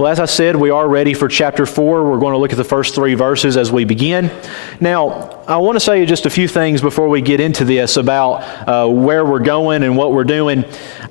Well, as I said, we are ready for chapter 4. We're going to look at the first 3 verses as we begin. Now, I want to say just a few things before we get into this about where we're going and what we're doing.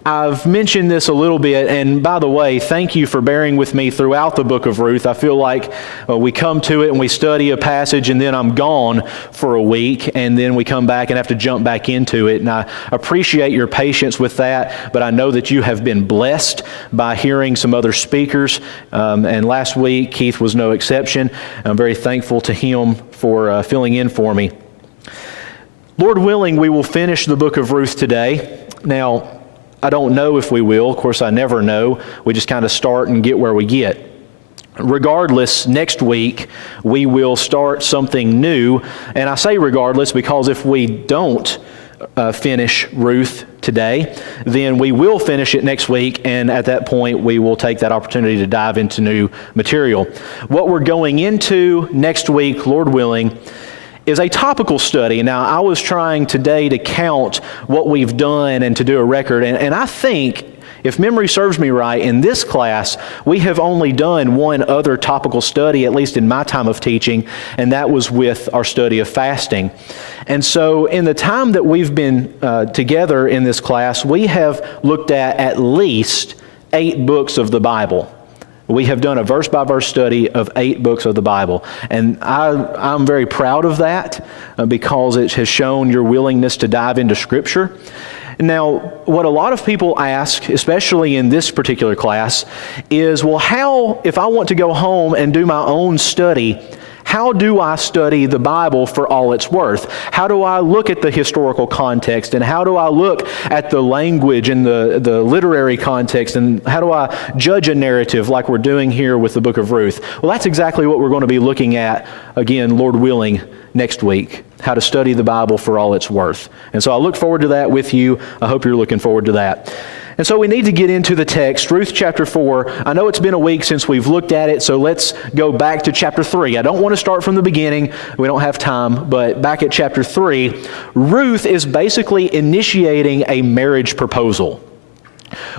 I've mentioned this a little bit, and by the way, thank you for bearing with me throughout the book of Ruth. I feel like we come to it and we study a passage, and then I'm gone for a week, and then we come back and have to jump back into it. And I appreciate your patience with that, but I know that you have been blessed by hearing some other speakers. And last week, Keith was no exception. I'm very thankful to him for filling in for me. Lord willing, we will finish the book of Ruth today. Now, I don't know if we will. Of course, I never know. We just kind of start and get where we get. Regardless, next week, we will start something new. And I say regardless because if we don't finish Ruth today, then we will finish it next week, and at that point we will take that opportunity to dive into new material. What we're going into next week, Lord willing, is a topical study. Now, I was trying today to count what we've done and to do a record, and I think, if memory serves me right, in this class, we have only done one other topical study, at least in my time of teaching, and that was with our study of fasting. And so in the time that we've been together in this class, we have looked at least 8 books of the Bible. We have done a verse-by-verse study of 8 books of the Bible. And I'm very proud of that because it has shown your willingness to dive into Scripture. Now, what a lot of people ask, especially in this particular class, is, well, how, if I want to go home and do my own study, how do I study the Bible for all it's worth? How do I look at the historical context, and how do I look at the language and the literary context, and how do I judge a narrative like we're doing here with the book of Ruth? Well, that's exactly what we're going to be looking at, again, Lord willing, next week, how to study the Bible for all it's worth. And so I look forward to that with you. I hope you're looking forward to that. And so we need to get into the text, Ruth chapter 4. I know it's been a week since we've looked at it, so let's go back to chapter 3. I don't want to start from the beginning. We don't have time, but back at chapter 3, Ruth is basically initiating a marriage proposal.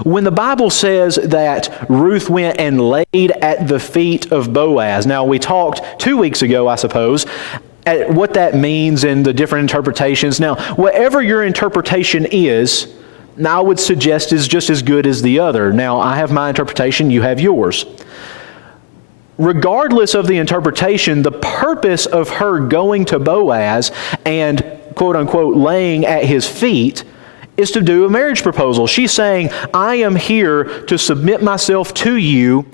When the Bible says that Ruth went and laid at the feet of Boaz, now we talked 2 weeks ago, I suppose, at what that means and the different interpretations. Now, whatever your interpretation is, now I would suggest is just as good as the other. Now, I have my interpretation, you have yours. Regardless of the interpretation, the purpose of her going to Boaz and, quote unquote, laying at his feet is to do a marriage proposal. She's saying, I am here to submit myself to you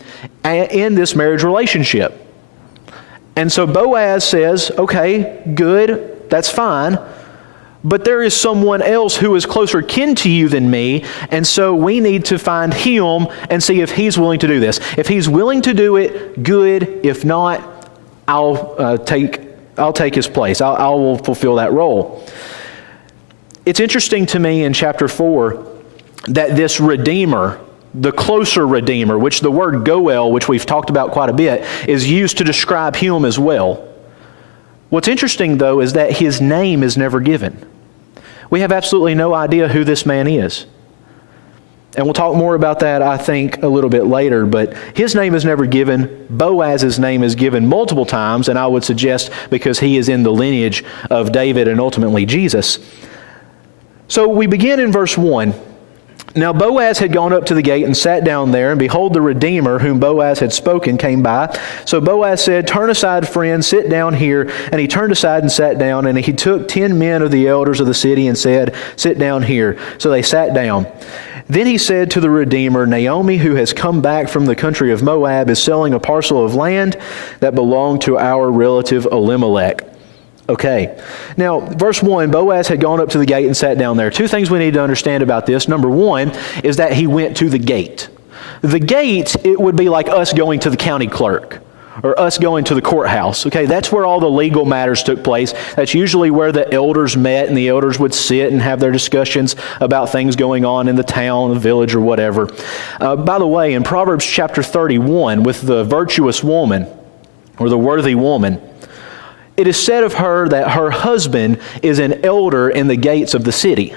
in this marriage relationship. And so Boaz says, okay, good, that's fine. But there is someone else who is closer kin to you than me, and so we need to find him and see if he's willing to do this. If he's willing to do it, good. If not, I'll take his place. I will fulfill that role. It's interesting to me in chapter 4 that this Redeemer, the closer Redeemer, which the word Goel, which we've talked about quite a bit, is used to describe him as well. What's interesting, though, is that his name is never given. We have absolutely no idea who this man is. And we'll talk more about that, I think, a little bit later, but his name is never given. Boaz's name is given multiple times, and I would suggest because he is in the lineage of David and ultimately Jesus. So we begin in verse 1. Now Boaz had gone up to the gate and sat down there, and behold, the Redeemer, whom Boaz had spoken, came by. So Boaz said, turn aside, friend, sit down here. And he turned aside and sat down, and he took 10 men of the elders of the city and said, sit down here. So they sat down. Then he said to the Redeemer, Naomi, who has come back from the country of Moab, is selling a parcel of land that belonged to our relative Elimelech. Okay. Now, verse 1, Boaz had gone up to the gate and sat down there. 2 things we need to understand about this. Number 1 is that he went to the gate. The gate, it would be like us going to the county clerk or us going to the courthouse. Okay, that's where all the legal matters took place. That's usually where the elders met, and the elders would sit and have their discussions about things going on in the town, the village, or whatever. By the way, in Proverbs chapter 31, with the virtuous woman or the worthy woman, it is said of her that her husband is an elder in the gates of the city.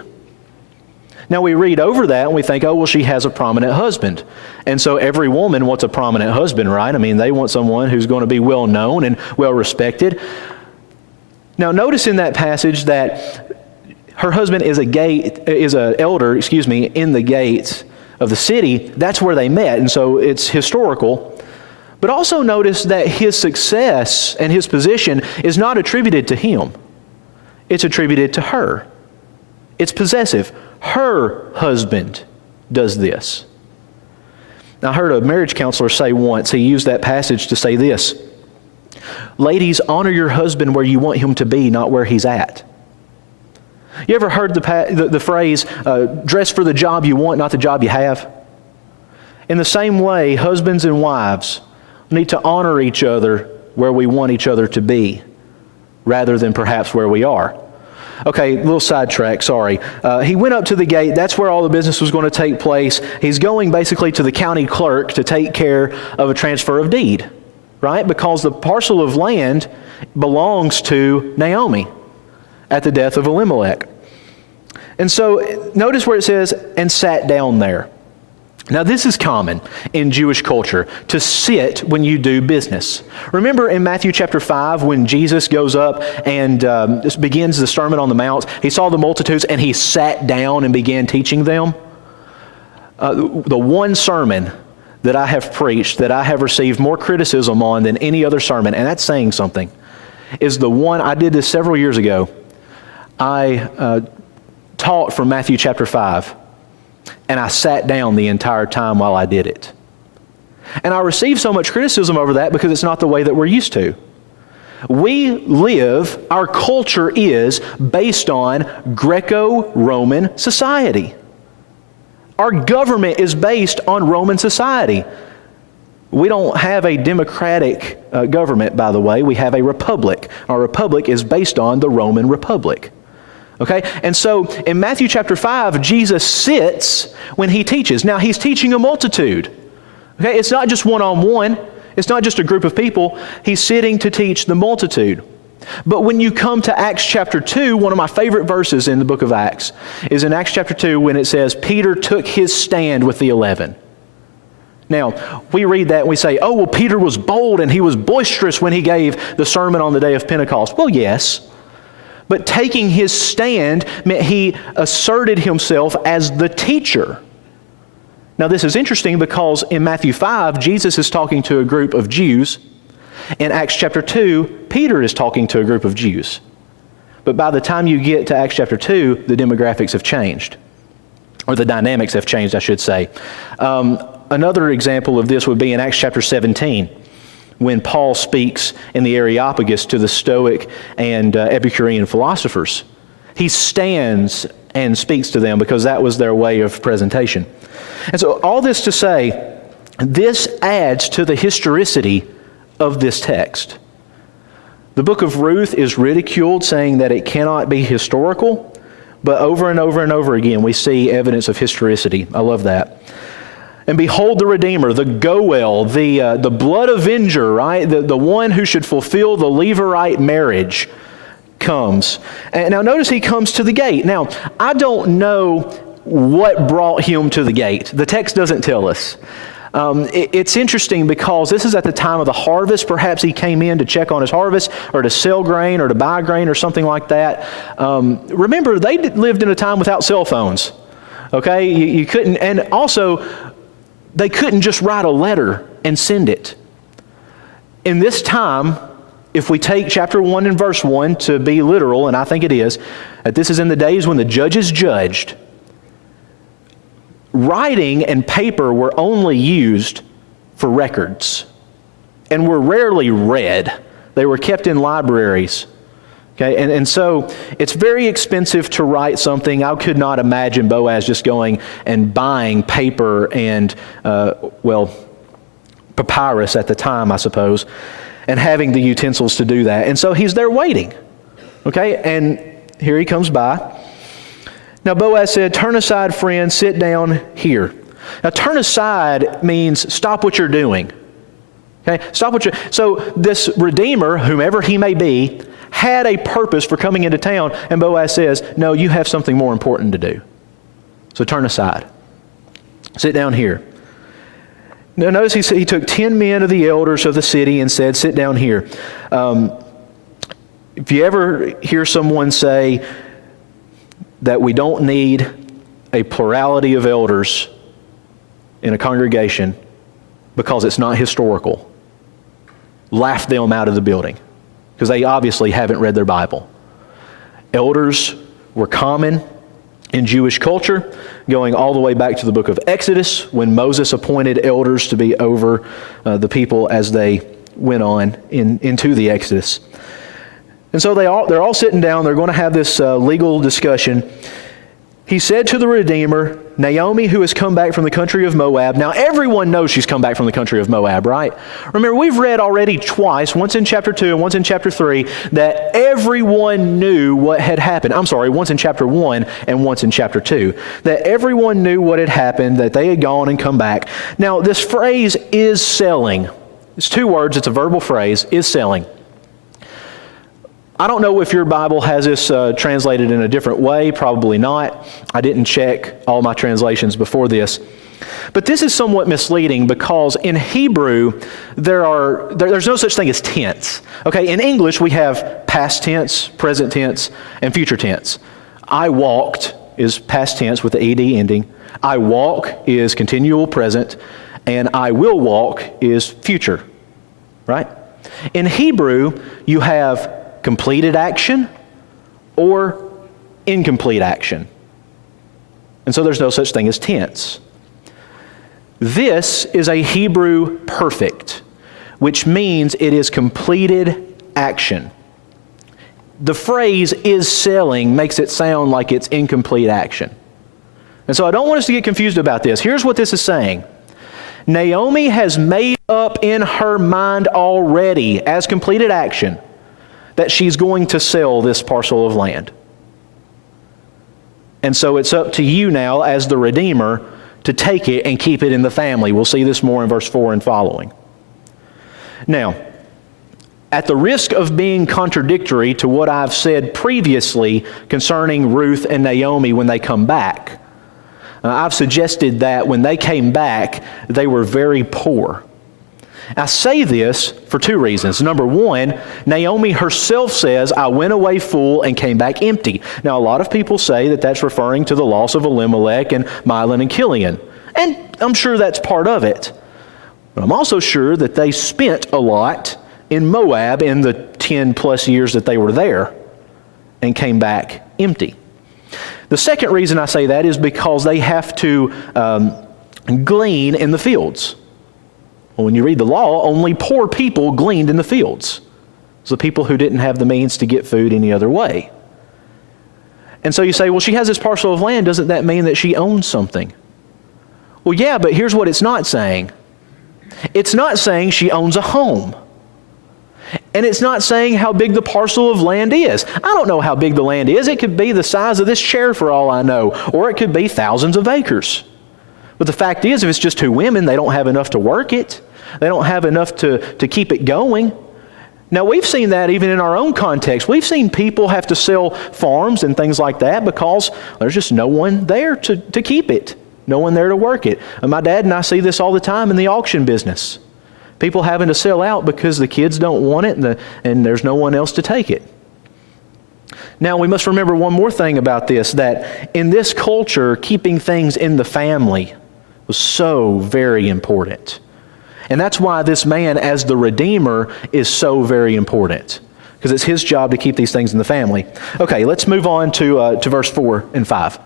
Now we read over that and we think, oh, well, she has a prominent husband. And so every woman wants a prominent husband, right? I mean, they want someone who's going to be well known and well respected. Now notice in that passage that her husband is an elder, in the gates of the city. That's where they met, and so it's historical. But also notice that his success and his position is not attributed to him. It's attributed to her. It's possessive. Her husband does this. Now, I heard a marriage counselor say once, he used that passage to say this: ladies, honor your husband where you want him to be, not where he's at. You ever heard the phrase, dress for the job you want, not the job you have? In the same way, husbands and wives need to honor each other where we want each other to be, rather than perhaps where we are. Okay, little sidetrack, sorry. He went up to the gate. That's where all the business was going to take place. He's going basically to the county clerk to take care of a transfer of deed, right? Because the parcel of land belongs to Naomi at the death of Elimelech. And so notice where it says, and sat down there. Now this is common in Jewish culture, to sit when you do business. Remember in Matthew chapter 5 when Jesus goes up and begins the Sermon on the Mount, he saw the multitudes and he sat down and began teaching them? The one sermon that I have preached that I have received more criticism on than any other sermon, and that's saying something, is the one, I did this several years ago. I taught from Matthew chapter 5. And I sat down the entire time while I did it. And I received so much criticism over that because it's not the way that we're used to. Our culture is based on Greco-Roman society. Our government is based on Roman society. We don't have a democratic government, by the way. We have a republic. Our republic is based on the Roman Republic. Okay, and so in Matthew chapter 5, Jesus sits when he teaches. Now he's teaching a multitude. Okay, it's not just one-on-one. It's not just a group of people. He's sitting to teach the multitude. But when you come to Acts chapter 2, one of my favorite verses in the book of Acts is in Acts chapter 2 when it says, Peter took his stand with the 11. Now, we read that and we say, oh, well, Peter was bold and he was boisterous when he gave the sermon on the day of Pentecost. Well, yes. But taking his stand meant he asserted himself as the teacher. Now this is interesting because in Matthew 5, Jesus is talking to a group of Jews. In Acts chapter 2, Peter is talking to a group of Jews. But by the time you get to Acts chapter 2, the demographics have changed. Or the dynamics have changed, I should say. Another example of this would be in Acts chapter 17. When Paul speaks in the Areopagus to the Stoic and Epicurean philosophers. He stands and speaks to them because that was their way of presentation. And so all this to say, this adds to the historicity of this text. The book of Ruth is ridiculed, saying that it cannot be historical, but over and over and over again we see evidence of historicity. I love that. And behold the Redeemer, the Goel, the blood avenger, right? The one who should fulfill the Levirate marriage comes. And now notice he comes to the gate. Now, I don't know what brought him to the gate. The text doesn't tell us. It's interesting because this is at the time of the harvest. Perhaps he came in to check on his harvest or to sell grain or to buy grain or something like that. Remember, they lived in a time without cell phones. Okay? You couldn't, and also, they couldn't just write a letter and send it. In this time, if we take chapter 1 and verse 1 to be literal, and I think it is, that this is in the days when the judges judged, writing and paper were only used for records and were rarely read. They were kept in libraries. Okay, and so it's very expensive to write something. I could not imagine Boaz just going and buying paper and, papyrus at the time, I suppose, and having the utensils to do that. And so he's there waiting. Okay, and here he comes by. Now Boaz said, turn aside, friend, sit down here. Now turn aside means stop what you're doing. Okay, so this Redeemer, whomever he may be, had a purpose for coming into town, and Boaz says, no, you have something more important to do. So turn aside. Sit down here. Now notice he took 10 men of the elders of the city and said, sit down here. If you ever hear someone say that we don't need a plurality of elders in a congregation because it's not historical, laugh them out of the building, because they obviously haven't read their Bible. Elders were common in Jewish culture, going all the way back to the book of Exodus, when Moses appointed elders to be over the people as they went on into the Exodus. And so they're all sitting down. They're going to have this legal discussion. He said to the Redeemer, Naomi, who has come back from the country of Moab. Now, everyone knows she's come back from the country of Moab, right? Remember, we've read already twice, once in chapter 2 and once in chapter 3, that everyone knew what had happened. I'm sorry, once in chapter 1 and once in chapter 2. That everyone knew what had happened, that they had gone and come back. Now, this phrase, is selling. It's two words, it's a verbal phrase, is selling. I don't know if your Bible has this translated in a different way, probably not. I didn't check all my translations before this. But this is somewhat misleading because in Hebrew, there's no such thing as tense. Okay, in English, we have past tense, present tense, and future tense. I walked is past tense with the ed ending. I walk is continual present, and I will walk is future, right? In Hebrew, you have completed action or incomplete action. And so there's no such thing as tense. This is a Hebrew perfect, which means it is completed action. The phrase is selling makes it sound like it's incomplete action. And so I don't want us to get confused about this. Here's what this is saying. Naomi has made up in her mind already as completed action that she's going to sell this parcel of land. And so it's up to you now as the Redeemer to take it and keep it in the family. We'll see this more in verse 4 and following. Now, at the risk of being contradictory to what I've said previously concerning Ruth and Naomi when they come back, I've suggested that when they came back, they were very poor. I say this for two reasons. Number one, Naomi herself says, I went away full and came back empty. Now, a lot of people say that that's referring to the loss of Elimelech and Mahlon and Chilion. And I'm sure that's part of it. But I'm also sure that they spent a lot in Moab in the 10 plus years that they were there and came back empty. The second reason I say that is because they have to glean in the fields. Well, when you read the law, only poor people gleaned in the fields. So the people who didn't have the means to get food any other way. And so you say, well, she has this parcel of land. Doesn't that mean that she owns something? Well, yeah, but here's what it's not saying. It's not saying she owns a home. And it's not saying how big the parcel of land is. I don't know how big the land is. It could be the size of this chair for all I know. Or it could be thousands of acres. But the fact is, if it's just two women, they don't have enough to work it. They don't have enough to keep it going. Now, we've seen that even in our own context. We've seen people have to sell farms and things like that because there's just no one there to keep it. No one there to work it. And my dad and I see this all the time in the auction business. People having to sell out because the kids don't want it and there's no one else to take it. Now, we must remember one more thing about this, that in this culture, keeping things in the family was so very important. And that's why this man, as the Redeemer, is so very important. Because it's his job to keep these things in the family. Okay, let's move on to verse 4 and 5.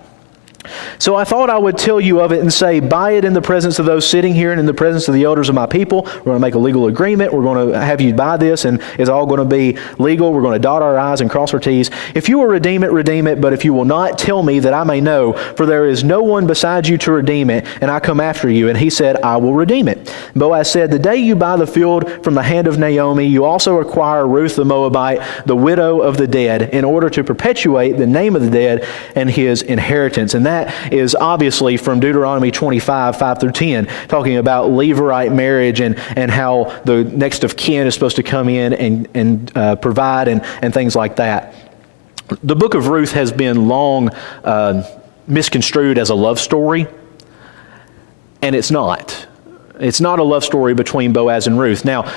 So I thought I would tell you of it and say, buy it in the presence of those sitting here and in the presence of the elders of my people. We're going to make a legal agreement. We're going to have you buy this, and it's all going to be legal. We're going to dot our I's and cross our T's. If you will redeem it, but if you will not, tell me that I may know, for there is no one besides you to redeem it, and I come after you. And he said, I will redeem it. Boaz said, the day you buy the field from the hand of Naomi, you also acquire Ruth the Moabite, the widow of the dead, in order to perpetuate the name of the dead and his inheritance. And that is obviously from Deuteronomy 25, 5 through 10, talking about Levirate marriage and how the next of kin is supposed to come in and provide and things like that. The book of Ruth has been long misconstrued as a love story, and it's not. It's not a love story between Boaz and Ruth. Now,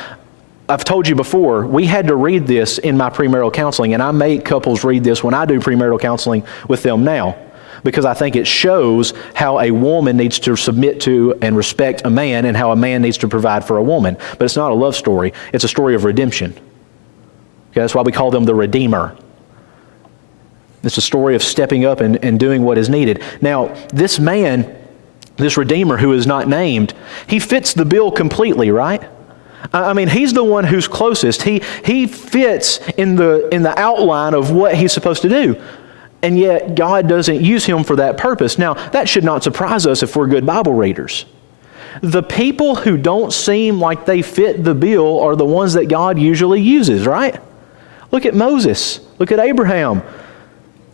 I've told you before, we had to read this in my premarital counseling, and I make couples read this when I do premarital counseling with them now, because I think it shows how a woman needs to submit to and respect a man and how a man needs to provide for a woman. But it's not a love story. It's a story of redemption. Okay, that's why we call them the Redeemer. It's a story of stepping up and doing what is needed. Now, this man, this Redeemer who is not named, he fits the bill completely, right? I mean, he's the one who's closest. He fits in the outline of what he's supposed to do. And yet, God doesn't use him for that purpose. Now, that should not surprise us if we're good Bible readers. The people who don't seem like they fit the bill are the ones that God usually uses, right? Look at Moses. Look at Abraham.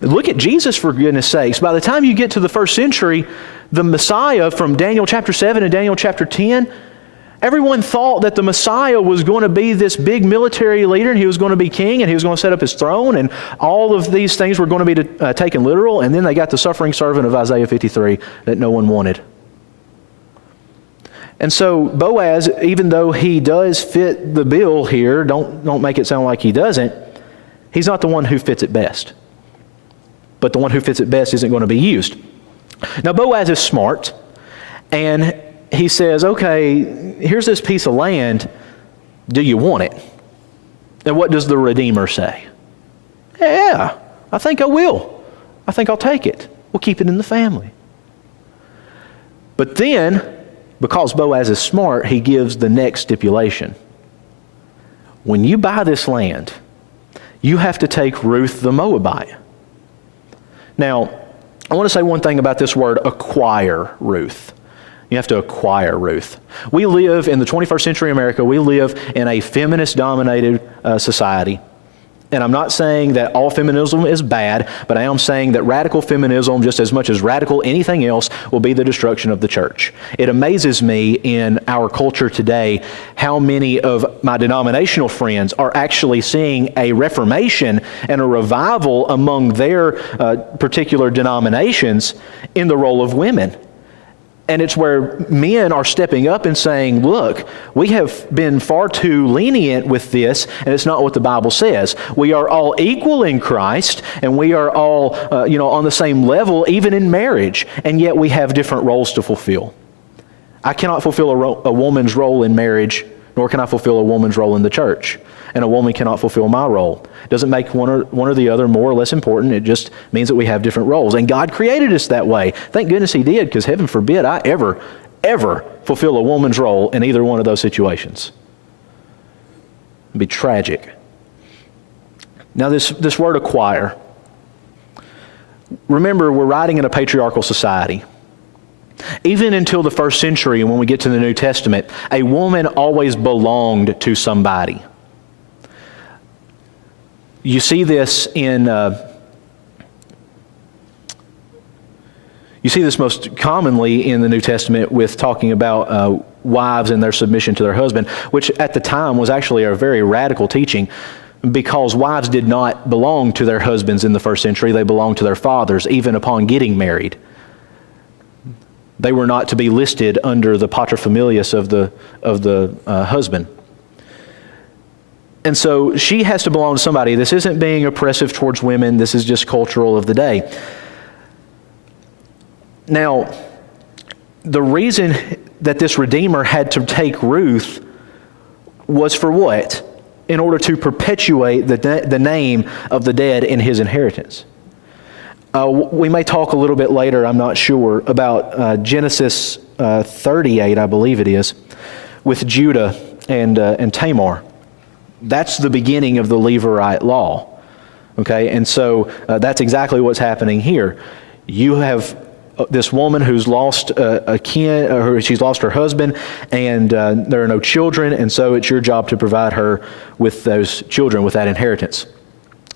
Look at Jesus, for goodness sakes. By the time you get to the first century, the Messiah from Daniel chapter 7 and Daniel chapter 10, everyone thought that the Messiah was going to be this big military leader, and he was going to be king, and he was going to set up his throne, and all of these things were going to be taken literal. And then they got the suffering servant of Isaiah 53 that no one wanted. And so Boaz, even though he does fit the bill here, don't make it sound like he doesn't, he's not the one who fits it best. But the one who fits it best isn't going to be used. Now Boaz is smart, and he says, okay, here's this piece of land. Do you want it? And what does the Redeemer say? Yeah, I think I will. I think I'll take it. We'll keep it in the family. But then, because Boaz is smart, he gives the next stipulation. When you buy this land, you have to take Ruth the Moabite. Now, I want to say one thing about this word, acquire Ruth. You have to acquire Ruth. We live in the 21st century America, we live in a feminist-dominated society. And I'm not saying that all feminism is bad, but I am saying that radical feminism, just as much as radical anything else, will be the destruction of the church. It amazes me in our culture today how many of my denominational friends are actually seeing a reformation and a revival among their particular denominations in the role of women. And it's where men are stepping up and saying, look, we have been far too lenient with this, and it's not what the Bible says. We are all equal in Christ, and we are all on the same level, even in marriage, and yet we have different roles to fulfill. I cannot fulfill a woman's role in marriage, nor can I fulfill a woman's role in the church. And a woman cannot fulfill my role. It doesn't make one or the other more or less important. It just means that we have different roles. And God created us that way. Thank goodness He did, because heaven forbid I ever fulfill a woman's role in either one of those situations. It'd be tragic. Now this word acquire. Remember, we're writing in a patriarchal society. Even until the first century, and when we get to the New Testament, a woman always belonged to somebody. You see this most commonly in the New Testament with talking about wives and their submission to their husband, which at the time was actually a very radical teaching, because wives did not belong to their husbands in the first century. They belonged to their fathers, even upon getting married. They were not to be listed under the paterfamilias of the husband. And so she has to belong to somebody. This isn't being oppressive towards women. This is just cultural of the day. Now, the reason that this Redeemer had to take Ruth was for what? In order to perpetuate the name of the dead in his inheritance. We may talk a little bit later, I'm not sure, about Genesis 38, I believe it is, with Judah and Tamar. That's the beginning of the Levirate law. Okay, and so that's exactly what's happening here. You have this woman who's lost a kin, or she's lost her husband, and there are no children, and so it's your job to provide her with those children, with that inheritance.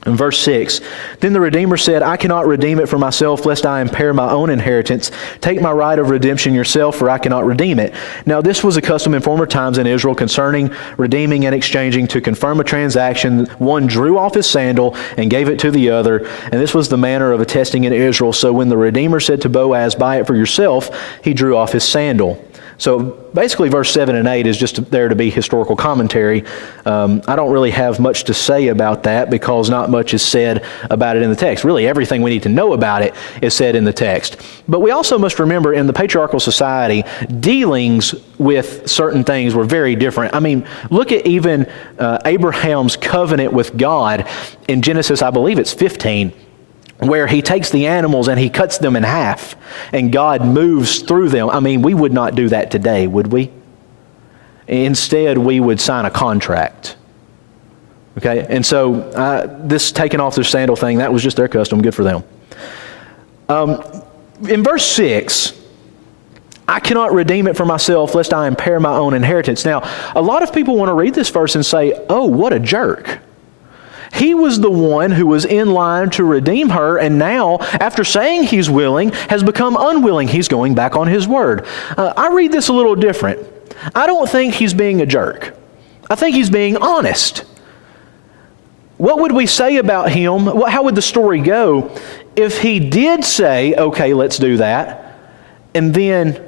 In verse 6, then the Redeemer said, I cannot redeem it for myself, lest I impair my own inheritance. Take my right of redemption yourself, for I cannot redeem it. Now this was a custom in former times in Israel concerning redeeming and exchanging. To confirm a transaction, one drew off his sandal and gave it to the other. And this was the manner of attesting in Israel. So when the Redeemer said to Boaz, buy it for yourself, he drew off his sandal. So basically verse 7 and 8 is just there to be historical commentary. I don't really have much to say about that because not much is said about it in the text. Really, everything we need to know about it is said in the text. But we also must remember in the patriarchal society, dealings with certain things were very different. I mean, look at even Abraham's covenant with God in Genesis, I believe it's 15. Where he takes the animals and he cuts them in half and God moves through them. I mean, we would not do that today, would we? Instead, we would sign a contract. Okay, and so this taking off their sandal thing, that was just their custom. Good for them. In verse 6, I cannot redeem it for myself lest I impair my own inheritance. Now, a lot of people want to read this verse and say, oh, what a jerk. He was the one who was in line to redeem her, and now, after saying he's willing, has become unwilling. He's going back on his word. I read this a little different. I don't think he's being a jerk. I think he's being honest. What would we say about him? How would the story go if he did say, okay, let's do that, and then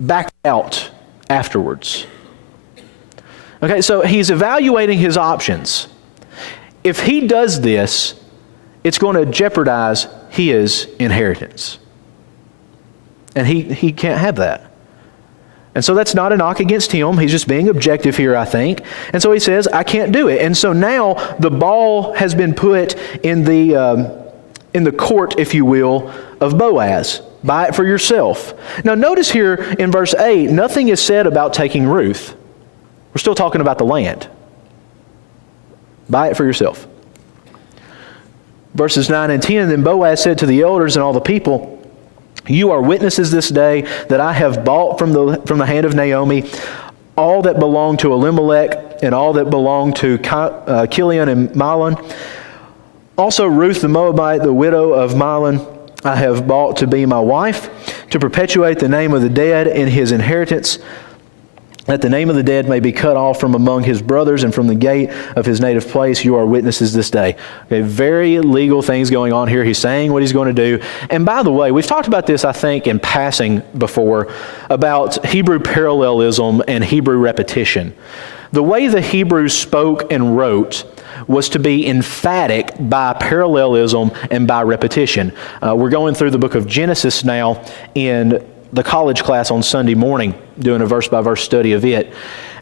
back out afterwards? Okay, so he's evaluating his options. If he does this, it's going to jeopardize his inheritance. And he can't have that. And so that's not a knock against him. He's just being objective here, I think. And so he says, I can't do it. And so now the ball has been put in the court, if you will, of Boaz. Buy it for yourself. Now notice here in verse 8, nothing is said about taking Ruth. We're still talking about the land. Buy it for yourself. Verses 9 and 10, then Boaz said to the elders and all the people, you are witnesses this day that I have bought from the hand of Naomi all that belonged to Elimelech and all that belonged to Chilion and Mahlon. Also Ruth the Moabite, the widow of Mahlon, I have bought to be my wife, to perpetuate the name of the dead in his inheritance, that the name of the dead may be cut off from among his brothers and from the gate of his native place. You are witnesses this day. Okay, very legal things going on here. He's saying what he's going to do. And by the way, we've talked about this, I think, in passing before, about Hebrew parallelism and Hebrew repetition. The way the Hebrews spoke and wrote was to be emphatic by parallelism and by repetition. We're going through the book of Genesis now in the college class on Sunday morning, doing a verse-by-verse study of it.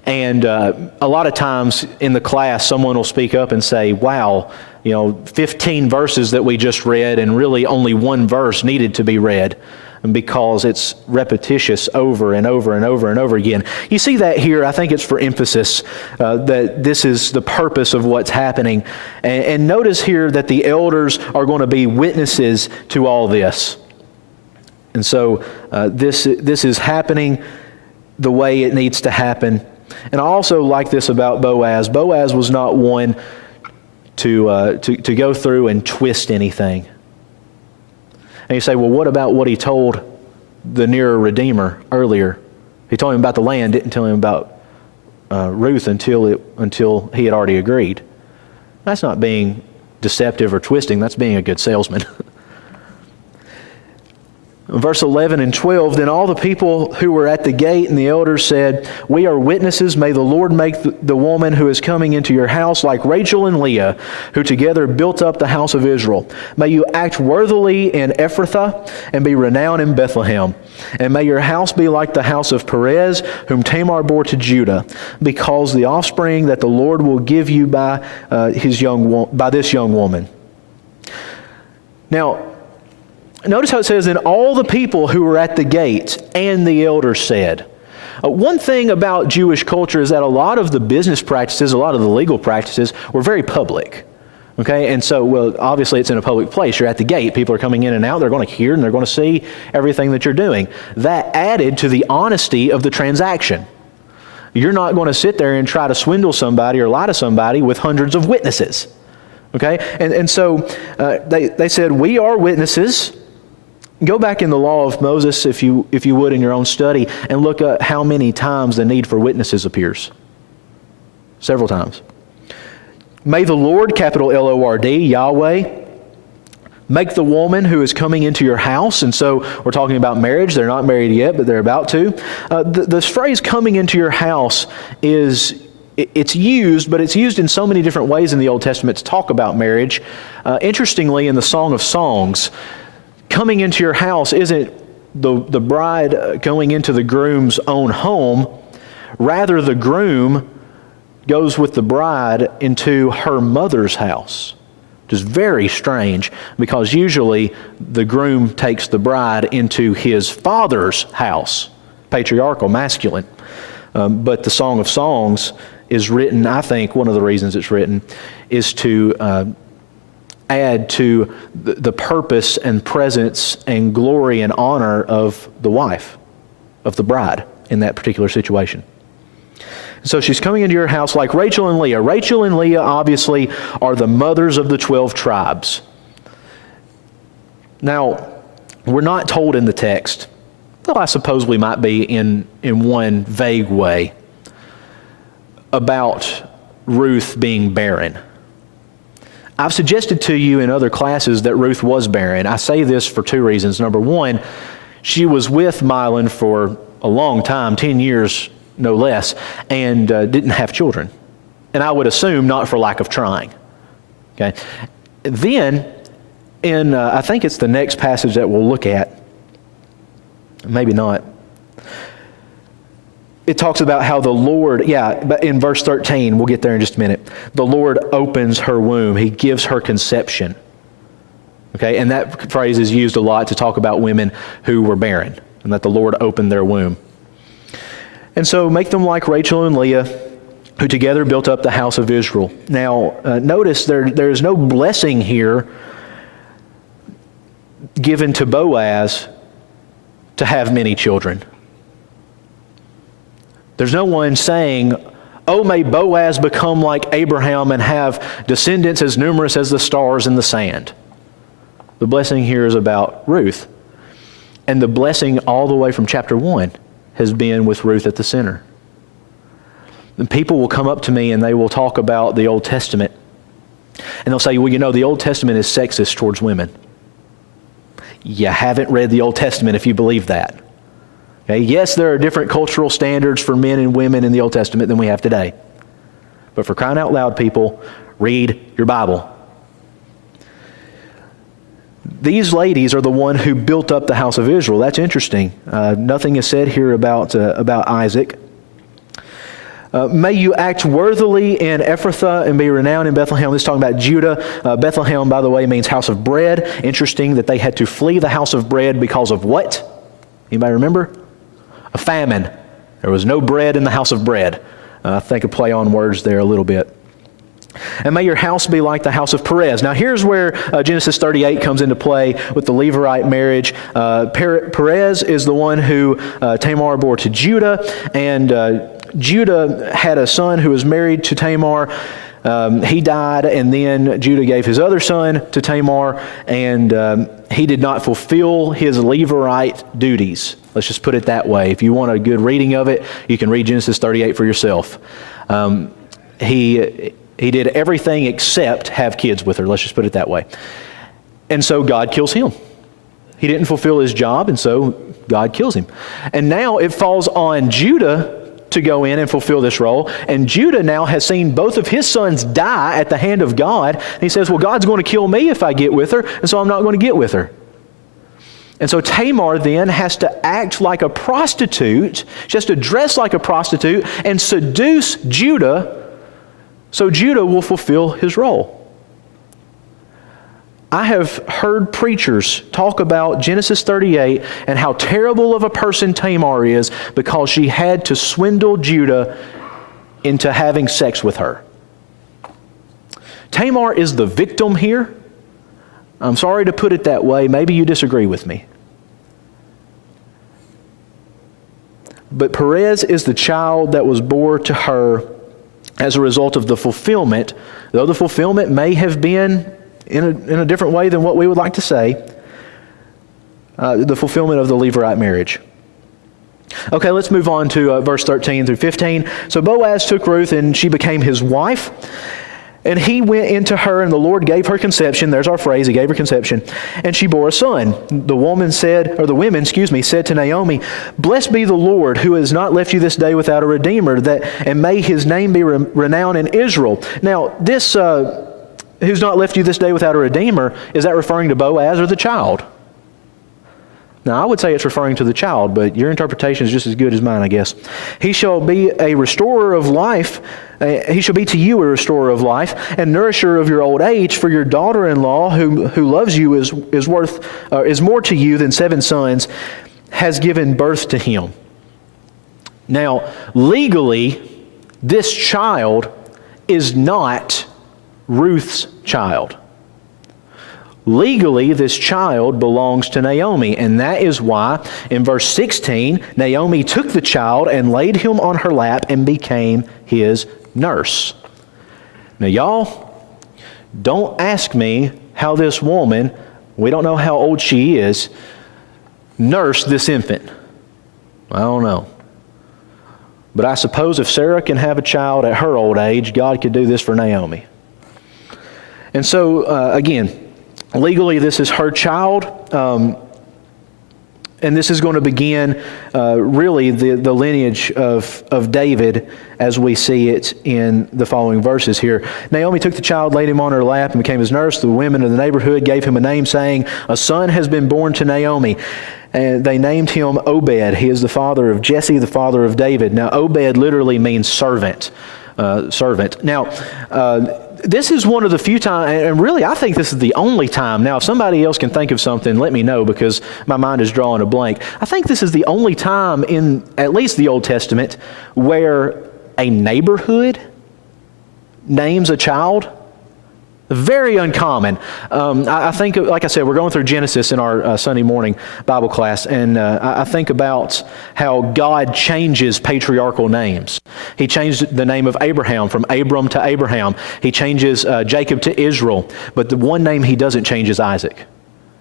And a lot of times in the class, someone will speak up and say, wow, 15 verses that we just read, and really only one verse needed to be read because it's repetitious over and over and over and over again. You see that here. I think it's for emphasis that this is the purpose of what's happening. And notice here that the elders are going to be witnesses to all this. And so this is happening the way it needs to happen. And I also like this about Boaz. Boaz was not one to go through and twist anything. And you say, well, what about what he told the nearer Redeemer earlier? He told him about the land, didn't tell him about Ruth until he had already agreed. That's not being deceptive or twisting. That's being a good salesman. Verse 11 and 12, then all the people who were at the gate and the elders said, we are witnesses. May the Lord make the woman who is coming into your house like Rachel and Leah, who together built up the house of Israel. May you act worthily in Ephrathah and be renowned in Bethlehem. And may your house be like the house of Perez, whom Tamar bore to Judah, because the offspring that the Lord will give you by this young woman. Now, notice how it says, and all the people who were at the gate and the elders said. One thing about Jewish culture is that a lot of the business practices, a lot of the legal practices were very public. Okay, and so, well, obviously it's in a public place. You're at the gate. People are coming in and out. They're going to hear and they're going to see everything that you're doing. That added to the honesty of the transaction. You're not going to sit there and try to swindle somebody or lie to somebody with hundreds of witnesses. Okay? And so they said, we are witnesses. Go back in the law of Moses, if you would, in your own study, and look at how many times the need for witnesses appears. Several times. May the Lord, capital L-O-R-D, Yahweh, make the woman who is coming into your house, and so we're talking about marriage. They're not married yet, but they're about to. This phrase, coming into your house, it's used, but it's used in so many different ways in the Old Testament to talk about marriage. Interestingly, in the Song of Songs, coming into your house isn't the bride going into the groom's own home. Rather, the groom goes with the bride into her mother's house. Which is very strange, because usually the groom takes the bride into his father's house, patriarchal, masculine. But the Song of Songs is written, I think one of the reasons it's written, is to add to the purpose and presence and glory and honor of the wife, of the bride in that particular situation. So she's coming into your house like Rachel and Leah. Rachel and Leah obviously are the mothers of the 12 tribes. Now, we're not told in the text, well, I suppose we might be in one vague way, about Ruth being barren. I've suggested to you in other classes that Ruth was barren. I say this for two reasons. Number one, she was with Milan for a long time, 10 years no less, and didn't have children. And I would assume not for lack of trying. Okay. Then, in I think it's the next passage that we'll look at, maybe not, it talks about how the Lord, but in verse 13, we'll get there in just a minute, the Lord opens her womb. He gives her conception. Okay, and that phrase is used a lot to talk about women who were barren, and that the Lord opened their womb. And so make them like Rachel and Leah, who together built up the house of Israel. Now, notice there is no blessing here given to Boaz to have many children. There's no one saying, oh, may Boaz become like Abraham and have descendants as numerous as the stars in the sand. The blessing here is about Ruth. And the blessing all the way from chapter 1 has been with Ruth at the center. And people will come up to me and they will talk about the Old Testament. And they'll say, well, you know, the Old Testament is sexist towards women. You haven't read the Old Testament if you believe that. Okay? Yes, there are different cultural standards for men and women in the Old Testament than we have today. But for crying out loud, people, read your Bible. These ladies are the one who built up the house of Israel. That's interesting. Nothing is said here about Isaac. May you act worthily in Ephrathah and be renowned in Bethlehem. This is talking about Judah. Bethlehem, by the way, means house of bread. Interesting that they had to flee the house of bread because of what? Anybody remember? A famine. There was no bread in the house of bread. I think a play on words there a little bit. And may your house be like the house of Perez. Now here's where Genesis 38 comes into play with the Levirate marriage. Perez is the one who Tamar bore to Judah, and Judah had a son who was married to Tamar. He died, and then Judah gave his other son to Tamar, and he did not fulfill his Levirate duties. Let's just put it that way. If you want a good reading of it, you can read Genesis 38 for yourself. He did everything except have kids with her. Let's just put it that way. And so God kills him. He didn't fulfill his job, and so God kills him. And now it falls on Judah to go in and fulfill this role. And Judah now has seen both of his sons die at the hand of God. And he says, well, God's going to kill me if I get with her, and so I'm not going to get with her. And so Tamar then has to act like a prostitute. She has to dress like a prostitute and seduce Judah so Judah will fulfill his role. I have heard preachers talk about Genesis 38 and how terrible of a person Tamar is because she had to swindle Judah into having sex with her. Tamar is the victim here. I'm sorry to put it that way. Maybe you disagree with me. But Perez is the child that was born to her as a result of the fulfillment, though the fulfillment may have been in a different way than what we would like to say, the fulfillment of the Levirate marriage. Okay, let's move on to verse 13 through 15. So Boaz took Ruth, and she became his wife. And he went into her, and the Lord gave her conception. There's our phrase, he gave her conception. And she bore a son. The women said to Naomi, "Blessed be the Lord, who has not left you this day without a redeemer, and may his name be renowned in Israel." Now, this, who's not left you this day without a redeemer, is that referring to Boaz or the child? Now, I would say it's referring to the child, but your interpretation is just as good as mine, I guess. He shall be a restorer of life. He shall be to you a restorer of life and nourisher of your old age. For your daughter-in-law, who loves you, is more to you than 7 sons, has given birth to him. Now, legally, this child is not Ruth's child. Legally, this child belongs to Naomi, and that is why in verse 16, Naomi took the child and laid him on her lap and became his nurse. Now, y'all, don't ask me how this woman, we don't know how old she is, nursed this infant. I don't know. But I suppose if Sarah can have a child at her old age, God could do this for Naomi. And so, again, legally, this is her child, and this is going to begin really the lineage of David as we see it in the following verses here. Naomi took the child, laid him on her lap, and became his nurse. The women of the neighborhood gave him a name, saying, "A son has been born to Naomi." And they named him Obed. He is the father of Jesse, the father of David. Now, Obed literally means servant. Now, this is one of the few times, and really I think this is the only time. Now, if somebody else can think of something, let me know, because my mind is drawing a blank. I think this is the only time in at least the Old Testament where a neighborhood names a child. Very uncommon. I think, like I said, we're going through Genesis in our Sunday morning Bible class, and I think about how God changes patriarchal names. He changed the name of Abraham from Abram to Abraham. He changes Jacob to Israel, but the one name he doesn't change is Isaac.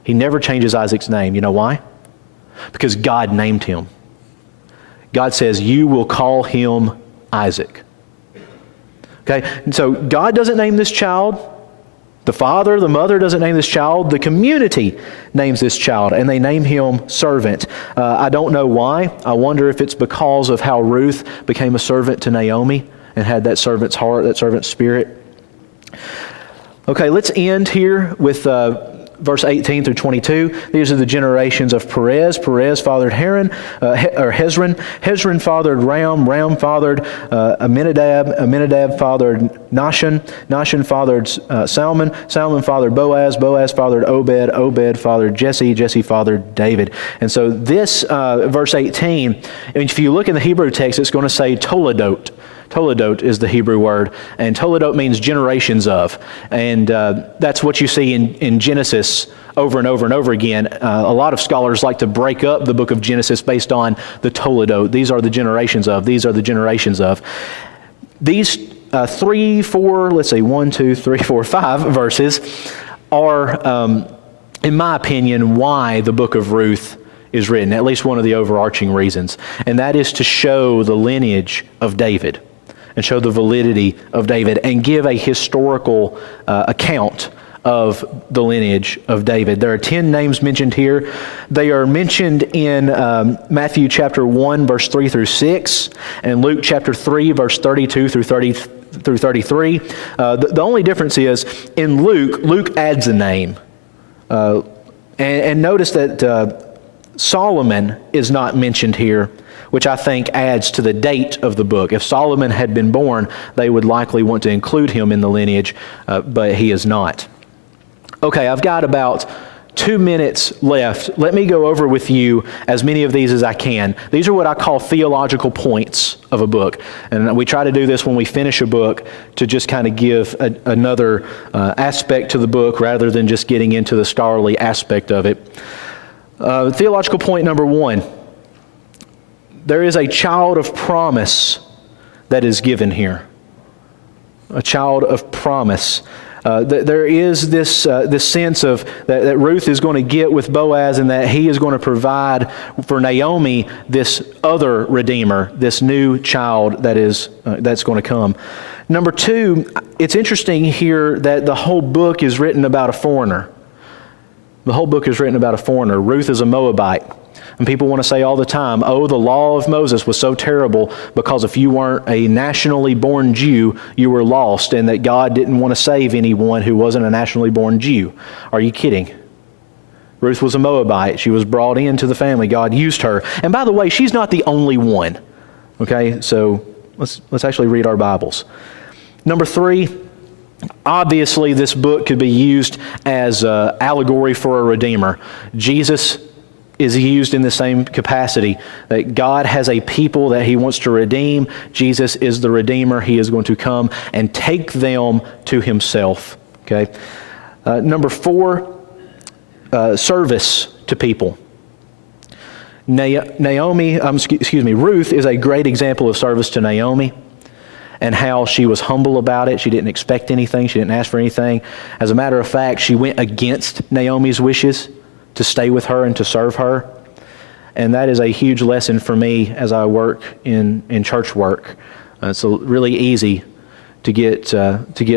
He never changes Isaac's name. You know why? Because God named him. God says, "You will call him Isaac." Okay, and so God doesn't name this child. The father, the mother doesn't name this child. The community names this child, and they name him servant. I don't know why. I wonder if it's because of how Ruth became a servant to Naomi and had that servant's heart, that servant's spirit. Okay, let's end here with verse 18 through 22. These are the generations of Perez. Perez fathered Hezron. Hezron fathered Ram. Ram fathered Amminadab. Amminadab fathered Nahshon. Nahshon fathered Salmon. Salmon fathered Boaz. Boaz fathered Obed. Obed fathered Jesse. Jesse fathered David. And so this, verse 18, if you look in the Hebrew text, it's going to say Toledot. Toledot is the Hebrew word, and Toledot means generations of. And that's what you see in Genesis over and over and over again. A lot of scholars like to break up the book of Genesis based on the Toledot. These are the generations of. These are the generations of. These 5 verses are, in my opinion, why the book of Ruth is written, at least one of the overarching reasons. And that is to show the lineage of David and show the validity of David and give a historical account of the lineage of David. There are 10 names mentioned here. They are mentioned in Matthew chapter 1, verse 3 through 6, and Luke chapter 3, verse 32 through 33. The only difference is in Luke adds a name. And notice that Solomon is not mentioned here, which I think adds to the date of the book. If Solomon had been born, they would likely want to include him in the lineage, but he is not. Okay, I've got about 2 minutes left. Let me go over with you as many of these as I can. These are what I call theological points of a book. And we try to do this when we finish a book to just kind of give another aspect to the book rather than just getting into the scholarly aspect of it. Theological point number 1. There is a child of promise that is given here. a child of promise. There is this sense of that Ruth is going to get with Boaz, and that he is going to provide for Naomi this other redeemer, this new child that's going to come. Number two, it's interesting here that the whole book is written about a foreigner. The whole book is written about a foreigner. Ruth is a Moabite. And people want to say all the time, oh, the law of Moses was so terrible because if you weren't a nationally born Jew, you were lost, and that God didn't want to save anyone who wasn't a nationally born Jew. Are you kidding? Ruth was a Moabite. She was brought into the family. God used her. And by the way, she's not the only one. Okay, so let's actually read our Bibles. Number three, obviously this book could be used as an allegory for a redeemer. Jesus is used in the same capacity, that God has a people that he wants to redeem. Jesus is the redeemer. He is going to come and take them to himself. Okay. Number four, service to people. Ruth is a great example of service to Naomi, and how she was humble about it. She didn't expect anything. She didn't ask for anything. As a matter of fact, she went against Naomi's wishes to stay with her and to serve her. And that is a huge lesson for me as I work in church work. It's really easy to get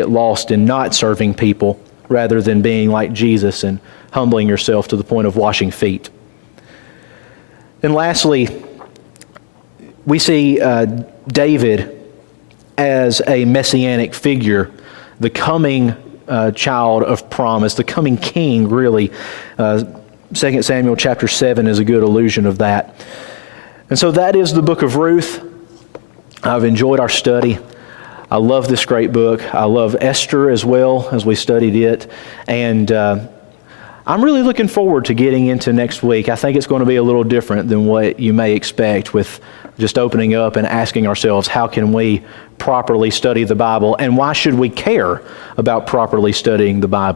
lost in not serving people rather than being like Jesus and humbling yourself to the point of washing feet. And lastly, we see David as a messianic figure, the coming child of promise, the coming king, really. 2 Samuel chapter 7 is a good allusion of that. And so that is the book of Ruth. I've enjoyed our study. I love this great book. I love Esther as well, as we studied it. And I'm really looking forward to getting into next week. I think it's going to be a little different than what you may expect, with just opening up and asking ourselves, how can we properly study the Bible, and why should we care about properly studying the Bible?